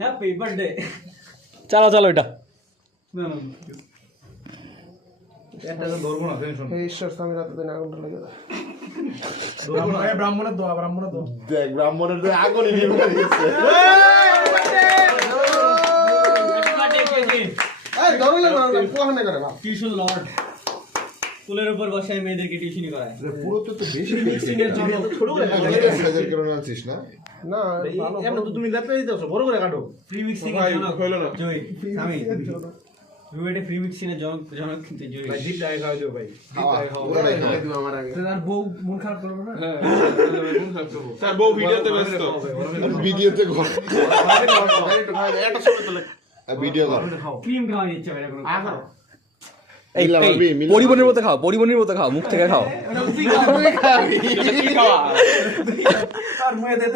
Happy birthday. চালো চালো এটা ঈশ্বর স্বামী রাতে দিন আগুনটা লেগে যায়। ব্রাহ্মণের দোয়া দেখ ব্রাহ্মণের তো আগুনই নিয়ে গেছে। এই ধরলে না কোহানে করে বাপ। টিউশন লর্ড স্কুলের উপর বসায় মেয়েদেরকে টিউশনই করায়। পুরো তো বেশি মিক্সিংয়ের জন্য ছোট করে সাইজের কারণে আনছিস না? না ভালো এমন তো তুমি লেপে দিতেছো বড় করে কাটো। ফ্রি মিক্সিং এর জন্য হলো না জয় আমি রুয়েটে ফ্রি মিক্সিং এর জন্য কিন্তু জয় ভাই জিপ দাই খাওয়া দিও ভাই। পুরোটাই খাও। দিও আমার আগে। তার বউ মন খারাপ করবে না? স্যার বউ ভিডিওতে ব্যস্ত। ভিডিওতে ঘর একটা সময় তো ভিডিও কর। ক্রিম খাওয়া ইচ্ছা করে কোনো আগা এই পরিবনের মতো খাও, পরিবনের মতো খাও, মুখ থেকে খাও। আর মুয়ে দে